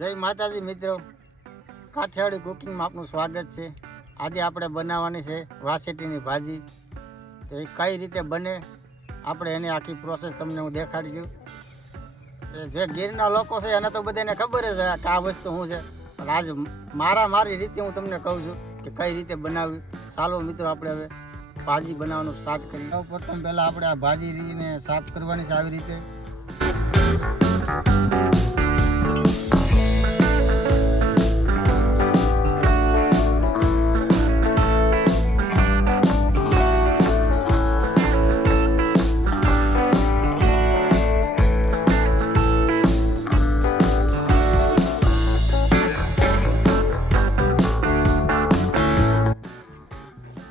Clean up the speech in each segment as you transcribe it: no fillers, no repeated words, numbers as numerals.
જય માતાજી મિત્રો, કાઠિયાવાડી કુકિંગમાં આપનું સ્વાગત છે। આજે આપણે બનાવવાની છે વાસેટીની ભાજી। તો એ કઈ રીતે બને આપણે એની આખી પ્રોસેસ તમને હું દેખાડી દઉં। જે ગીરના લોકો છે એને તો બધાને ખબર જ છે કે આ વસ્તુ શું છે, પણ આજ મારી રીતે હું તમને કહું છું કે કઈ રીતે બનાવવી। ચાલો મિત્રો આપણે હવે ભાજી બનાવવાનું સ્ટાર્ટ કરીએ। સૌ પ્રથમ પહેલાં આપણે આ ભાજી રીને સાફ કરવાની છે આવી રીતે।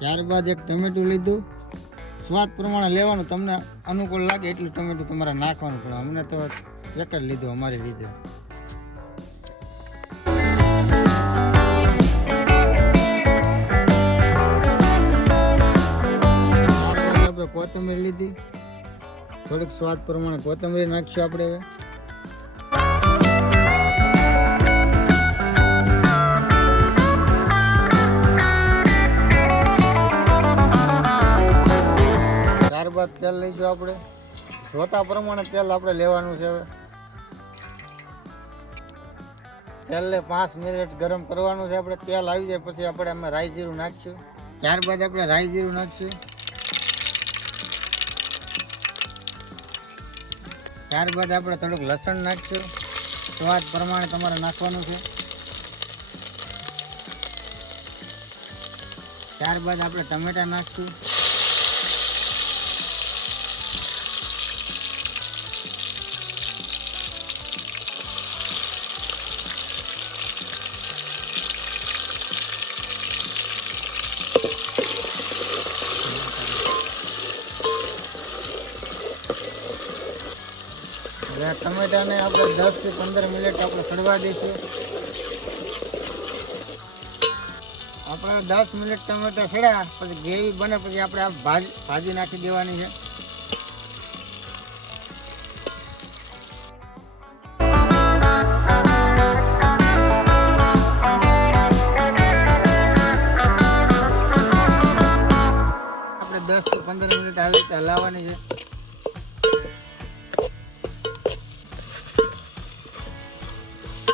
ત્યારબાદ એક ટમેટું લીધું, સ્વાદ પ્રમાણે લેવાનું, તમને અનુકૂળ લાગે એટલું ટમેટું તમારે નાખવાનું પડે। અમને તો એક જ લીધું અમારી રીતે। ત્યારબાદ આપણે કોથમીર લીધી, થોડીક સ્વાદ પ્રમાણે કોથમીર નાખશું આપણે હવે। ત્યારબાદ તેલ લઈશું આપણે, જોતા પ્રમાણે તેલ આપણે લેવાનું છે। હવે તેલને 5 મિનિટ ગરમ કરવાનું છે આપણે। તેલ આવી જાય પછી આપણે એમાં રાઈ જીરું નાખીશું। ત્યારબાદ આપણે રાઈ જીરું નાખીશું। ત્યારબાદ આપણે થોડુંક લસણ નાખીશું, સ્વાદ પ્રમાણે તમારે નાખવાનું છે। ત્યારબાદ આપણે ટમેટા નાખીશું। ટમેટાને આપણે 10 થી 15 મિનિટ આપણે સડવા દઈશું। આપણે 10 મિનિટ ટમેટા સડ્યા પછી ગ્રેવી બને પછી આપણે આ ભાજી નાખી દેવાની છે। આપણે 10 થી 15 મિનિટ આવી રીતે હલાવવાની છે।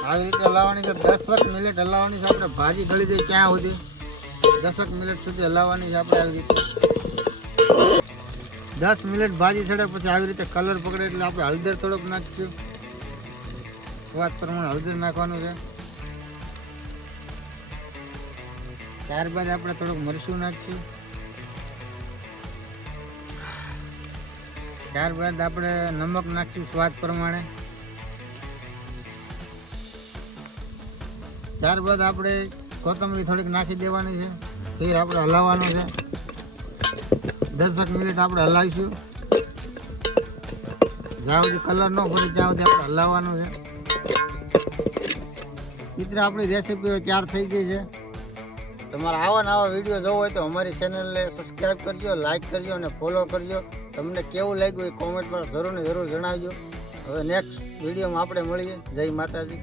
આવી રીતે હલાવવાની છે, 10 મિનિટ હલાવવાની છે આપણે। ભાજી ગળી જાય ક્યાં સુધી 10 મિનિટ સુધી હલાવવાની છે આપણે। આવી રીતે 10 મિનિટ ભાજી ચડે પછી આવી રીતે કલર પકડે એટલે આપણે હળદર થોડોક નાખીશું, સ્વાદ પ્રમાણે હળદર નાખવાનું છે। ત્યારબાદ આપણે થોડુંક મરચું નાખીશું। ત્યારબાદ આપણે નમક નાખીશું સ્વાદ પ્રમાણે। ત્યારબાદ આપણે કોથમરી થોડીક નાખી દેવાની છે, ફેર આપણે હલાવવાનું છે। 10 મિનિટ આપણે હલાવીશું, જ્યાં સુધી કલર ન ફરે ત્યાં સુધી આપણે હલાવવાનું છે। મિત્ર આપણી રેસીપી તૈયાર થઈ ગઈ છે। તમારા આવા વિડીયો જોવો હોય તો અમારી ચેનલને સબસ્ક્રાઈબ કરજો, લાઈક કરજો અને ફોલો કરજો। તમને કેવું લાગ્યું એ કોમેન્ટમાં જરૂર જણાવજો। હવે નેક્સ્ટ વિડીયોમાં આપણે મળીએ। જય માતાજી।